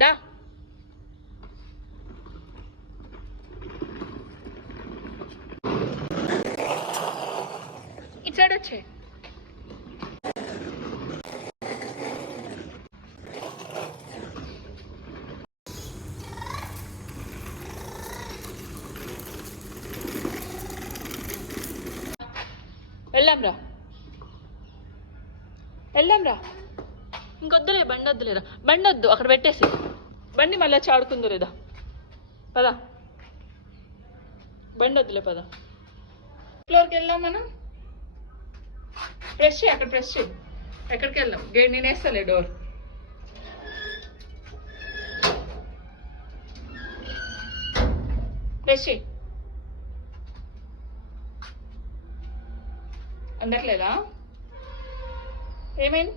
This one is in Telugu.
డా ఇటు సైడ్ వచ్చే. వెళ్దాంరా వెళ్దాంరా. ఇంకొద్దులే బండి వద్దులేరా, బండి వద్దు అక్కడ పెట్టేసి, బండి మళ్ళీ వచ్చి ఆడుకుందో లేదా. పదా బండి వద్దులే పదా. ఫ్లోర్కి వెళ్దాం మనం. ప్రెస్ చేయి, అక్కడ ప్రెస్ చేయి. ఎక్కడికి వెళ్దాం? గేట్ నేను వేస్తాలే డోర్. ప్రెస్ చేయి. అందట్లేదా? ఏమైంది?